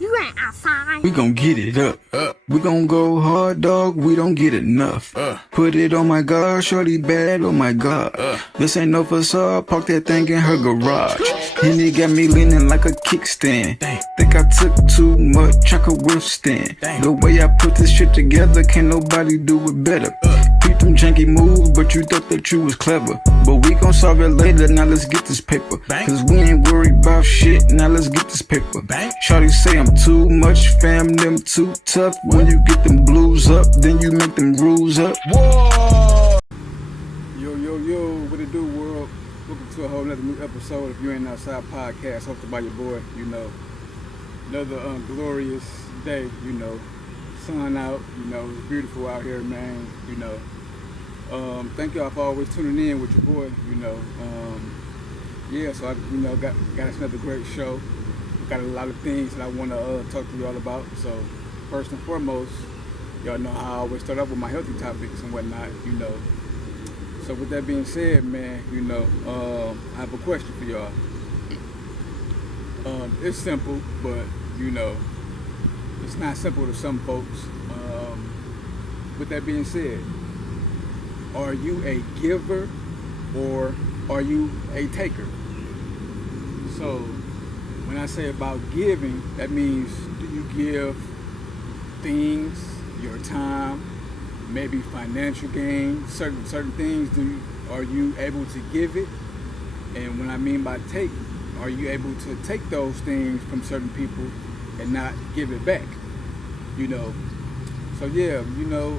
You ain't outside. We gon' get it up. We gon' go hard, dog. We don't get enough. Put it on my God, shorty bad. Oh my God. This ain't no facade. Park that thing in her garage. And it got me leaning like a kickstand. Think I took too much, I could withstand. The way I put this shit together, can't nobody do it better. Beat them janky moves, but you thought that you was clever. But we gon' solve it later, now let's get this paper. Cause we ain't worried about shit, now let's get this paper. Shawty say I'm too much, fam, them too tough. When you get them blues up, then you make them rules up. Whoa! Yo, what it do, world? Welcome to a whole nother new episode of You Ain't Outside Podcast, hosted by your boy, you know. Another glorious day, you know. Sun out, you know, it's beautiful out here, man, you know. Thank y'all for always tuning in with your boy, you know. Yeah, so I, you know, got us another great show. Got a lot of things that I want to talk to y'all about. So first and foremost, y'all know how I always start off with my healthy topics and whatnot, you know. So with that being said, man, you know, I have a question for y'all. It's simple, but you know, it's not simple to some folks. With that being said, are you a giver or are you a taker? So when I say about giving, that means, do you give things, your time, maybe financial gain, certain things? Are you able to give it? And when I mean by take, are you able to take those things from certain people and not give it back? You know. So yeah, you know,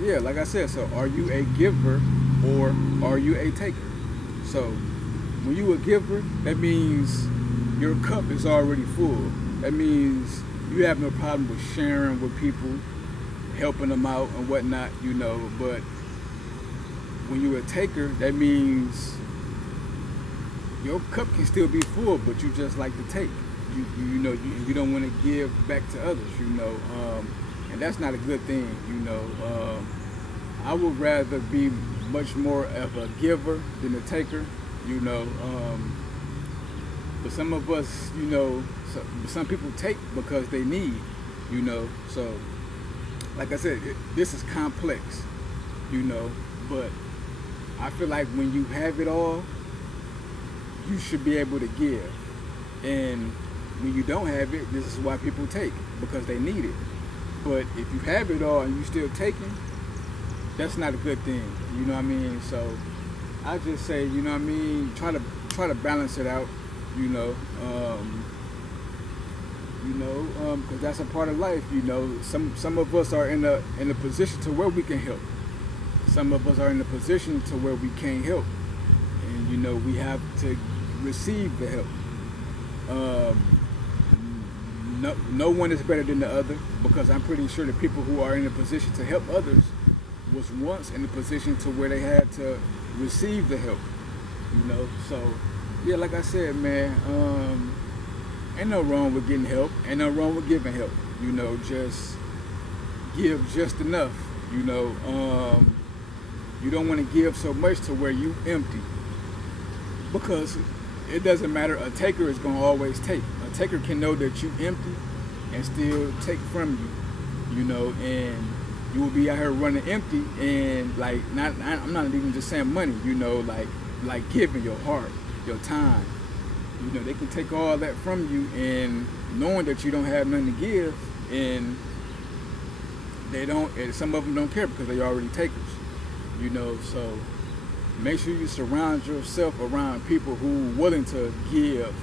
yeah, like I said, so are you a giver or are you a taker? So when you a giver, that means your cup is already full. That means you have no problem with sharing with people, helping them out and whatnot, you know. But when you're a taker, that means your cup can still be full, but you just like to take. You know, you don't want to give back to others, you know. And that's not a good thing, you know. I would rather be much more of a giver than a taker, you know. But some of us, you know, some people take because they need, you know. So, like I said, this is complex, you know. But I feel like when you have it all, you should be able to give. And when you don't have it, this is why people take, because they need it. But if you have it all and you still taking, that's not a good thing, you know what I mean? So I just say, you know what I mean, try to balance it out, you know, because that's a part of life, you know. Some of us are in a position to where we can help. Some of us are in a position to where we can't help, and you know, we have to receive the help. No one is better than the other, because I'm pretty sure the people who are in a position to help others was once in a position to where they had to receive the help, you know. So yeah, like I said, man, ain't no wrong with getting help, ain't no wrong with giving help, you know. Just give just enough, you know. You don't want to give so much to where you empty, because it doesn't matter. A taker is gonna always take. A taker can know that you empty and still take from you, you know, and you will be out here running empty, and like, I'm not even just saying money, you know, like giving your heart, your time, you know. They can take all that from you, and knowing that you don't have nothing to give, and they don't, and some of them don't care because they already takers, you know. So make sure you surround yourself around people who willing to give,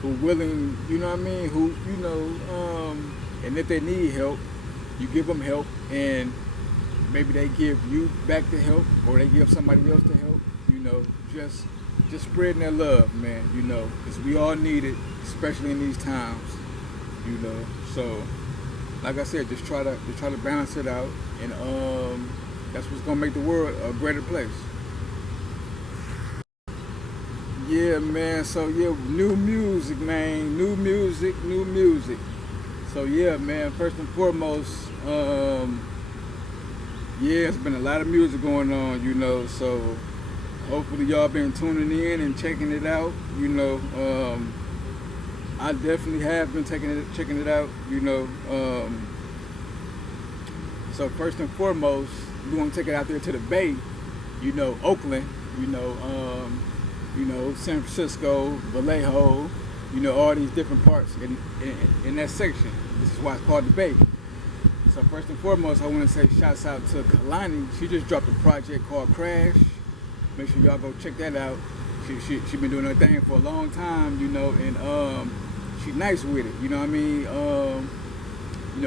who willing, you know what I mean, who, you know, and if they need help, you give them help, and maybe they give you back the help, or they give somebody else the help, you know. Just spreading that love, man, you know, because we all need it, especially in these times, you know. So like I said, just try to balance it out, and that's what's gonna make the world a greater place. Yeah, man, so yeah, new music, man, new music. So yeah, man, first and foremost, yeah, it's been a lot of music going on, you know, so hopefully y'all been tuning in and checking it out, you know. I definitely have been checking it out. So first and foremost, we want to take it out there to the Bay. Oakland. San Francisco, Vallejo. All these different parts in that section. This is why it's called the Bay. So first and foremost, I want to say shouts out to Kalani. She just dropped a project called Crash. Make sure y'all go check that out. She been doing her thing for a long time, and she's nice with it. You know what I mean?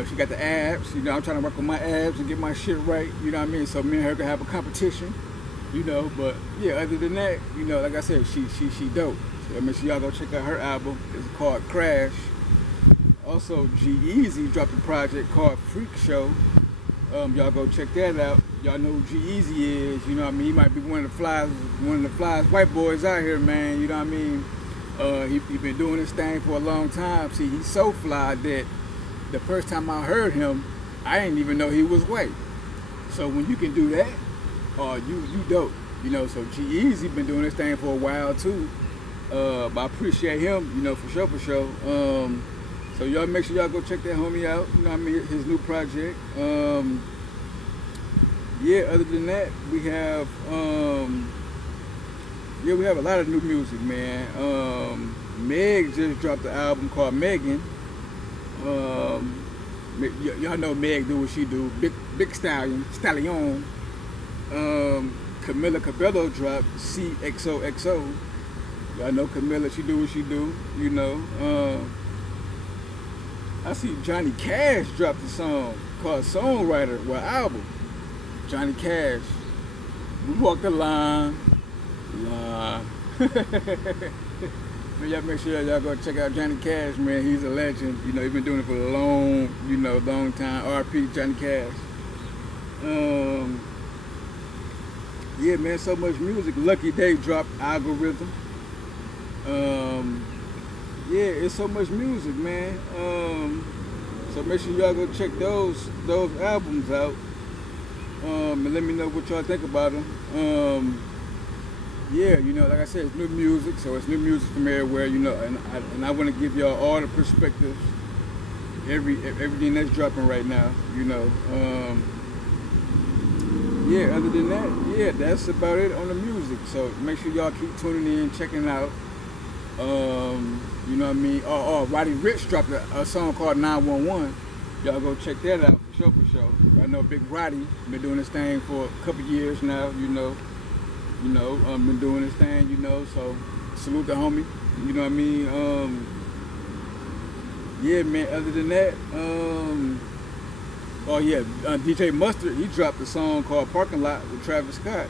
She got the abs. I'm trying to work on my abs and get my shit right. You know what I mean? So me and her can have a competition. But yeah, other than that, like I said, she dope. So make sure y'all go check out her album. It's called Crash. Also, G-Eazy dropped a project called Freak Show. Y'all go check that out. Y'all know who G-Eazy is. You know what I mean? He might be one of the flies white boys out here, man. You know what I mean? He been doing this thing for a long time. See, he's so fly that the first time I heard him, I didn't even know he was white. So when you can do that, you dope. So G-Eazy been doing this thing for a while too. But I appreciate him, for sure. So y'all make sure y'all go check that homie out. His new project. Other than that, we have a lot of new music, man. Meg just dropped an album called Megan. Y'all know Meg do what she do. Big Stallion. Camila Cabello dropped CXOXO. Y'all know Camila, she do what she do, I see Johnny Cash dropped a song called Songwriter, album. Johnny Cash. We walk the line. Man, y'all make sure y'all go check out Johnny Cash, man. He's a legend. He's been doing it for a long time. RP Johnny Cash. Yeah, man, so much music. Lucky Day dropped Algorithm. Yeah, it's so much music, man. So make sure y'all go check those albums out. And let me know what y'all think about them. Yeah, like I said, it's new music, so it's new music from everywhere, and I want to give y'all all the perspectives, everything that's dropping right now, Yeah, other than that, yeah, that's about it on the music. So make sure y'all keep tuning in, checking out. You know what I mean? Roddy Ricch dropped a song called 911. Y'all go check that out for sure. I know Big Roddy been doing this thing for a couple years now, been doing this thing, so salute the homie, you know what I mean? Yeah, man, other than that, DJ Mustard, he dropped a song called Parking Lot with Travis Scott.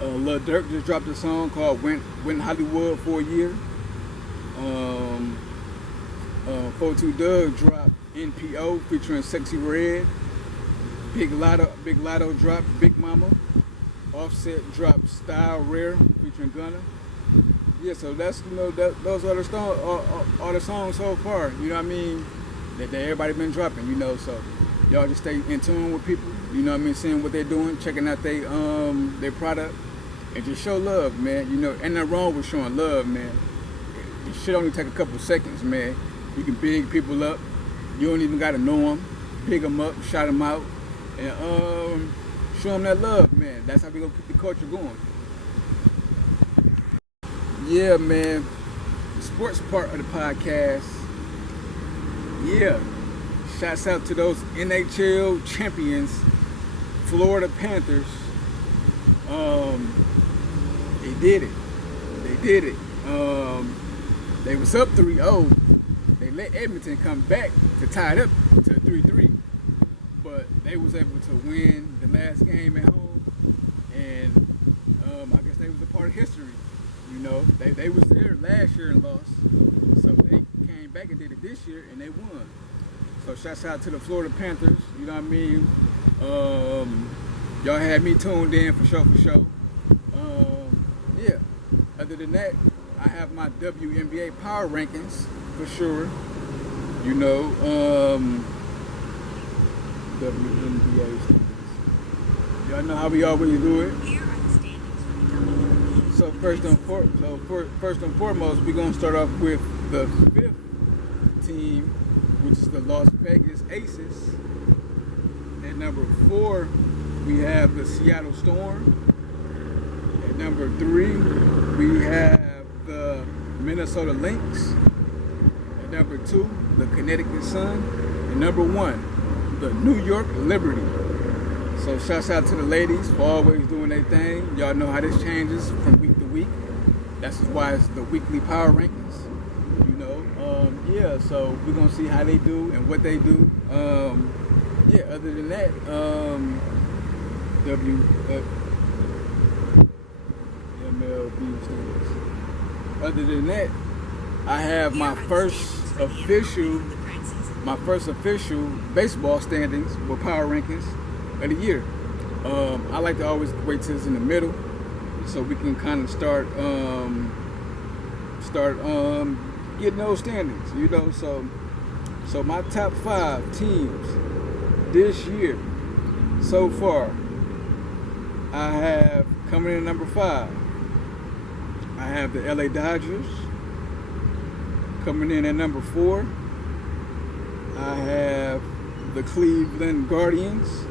Lil Durk just dropped a song called Went Hollywood for a Year. 42 Doug dropped NPO featuring Sexy Red. Big Lotto dropped Big Mama. Offset dropped Style Rare featuring Gunna. Yeah, so that's those are the songs so far. You know what I mean? That everybody been dropping. So y'all just stay in tune with people. You know what I mean? Seeing what they're doing, checking out their product, and just show love, man. Ain't nothing wrong with showing love, man. It should only take a couple seconds, man. You can big people up. You don't even gotta know them. Big them up, shout them out, and show them that love, man. That's how we gonna keep the culture going. Yeah, man. The sports part of the podcast. Yeah. Shouts out to those NHL champions, Florida Panthers. They did it. They was up 3-0. They let Edmonton come back to tie it up to 3-3. But they was able to win the last game at home. And I guess they was a part of history. They was there last year and lost. So they came back and did it this year and they won. So shouts out to the Florida Panthers, you know what I mean? Y'all had me tuned in for sure. Yeah, other than that, I have my WNBA power rankings for sure. WNBA standings. Y'all know how we always do it. So first and foremost, we're gonna start off with the 5th team, which is the Las Vegas Aces. At number 4, we have the Seattle Storm. At number 3, we have the Minnesota Lynx. At number 2, the Connecticut Sun. And number 1, the New York Liberty. So shouts out to the ladies for always doing their thing. Y'all know how this changes from week to week. That's why it's the weekly power rankings. You know, yeah. So we're gonna see how they do and what they do. Yeah. Other than that, MLB standings. Other than that, I have my first official baseball standings with power rankings of the year. I like to always wait till it's in the middle, so we can kind of start getting those standings. You know, so my top 5 teams this year so far, I have coming in at number 5. I have the LA Dodgers. Coming in at number 4, I have the Cleveland Guardians.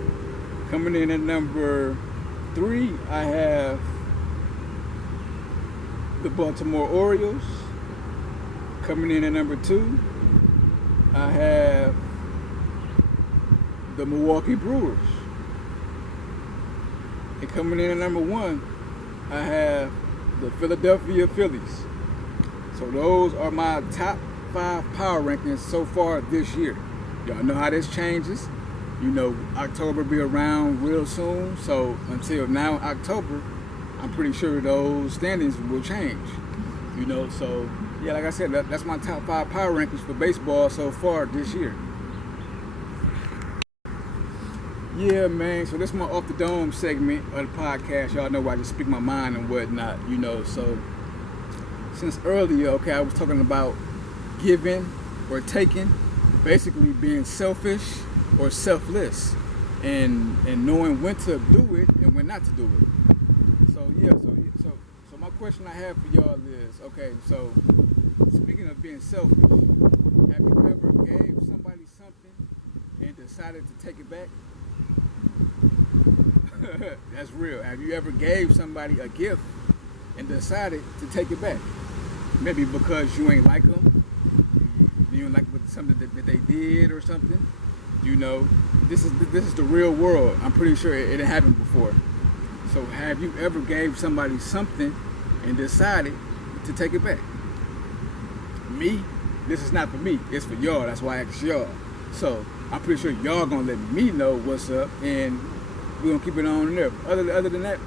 Coming in at number 3, I have the Baltimore Orioles. Coming in at number 2, I have the Milwaukee Brewers. And coming in at number 1, I have the Philadelphia Phillies. So those are my top 5 power rankings so far this year. Y'all know how this changes. You know, October be around real soon. So until now, October, I'm pretty sure those standings will change. You know, so yeah, like I said, that's my top 5 power rankings for baseball so far this year. Yeah, man. So this is my off the dome segment of the podcast. Y'all know where I just speak my mind and whatnot. You know, so since earlier, okay, I was talking about giving or taking, basically being selfish or selfless, and knowing when to do it and when not to do it. So yeah, so my question I have for y'all is, okay, so speaking of being selfish, have you ever gave somebody something and decided to take it back? That's real. Have you ever gave somebody a gift and decided to take it back? Maybe because you ain't like them, you don't like something that they did or something. You know, this is the real world. I'm pretty sure it happened before. So have you ever gave somebody something and decided to take it back? Me, this is not for me. It's for y'all. That's why I asked y'all. So I'm pretty sure y'all gonna let me know what's up, and we're gonna keep it on there. Other than that,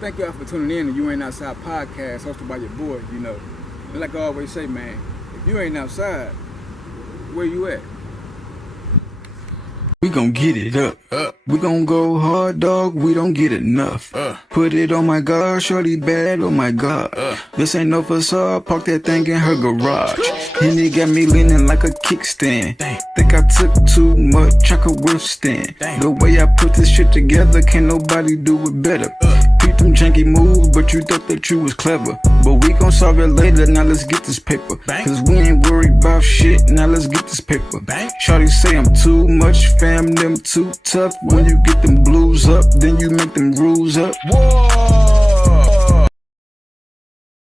thank y'all for tuning in to You Ain't Outside podcast, hosted by your boy. You know. And like I always say, man, if you ain't outside, where you at? We gon' get it up. We gon' go hard, dog. We don't get enough. Put it on my God, shorty bad. Oh my God. This ain't no facade. Park that thing in her garage. And it got me leaning like a kickstand. Think I took too much, I could withstand. The way I put this shit together, can't nobody do it better. Peep them janky moves, but you thought that you was clever. But we gon' solve it later, now let's get this paper. Cause we ain't worried about shit, now let's get this paper. Shawty say I'm too much, fam, them too tough. When you get them blues up, then you make them rules up. Whoa!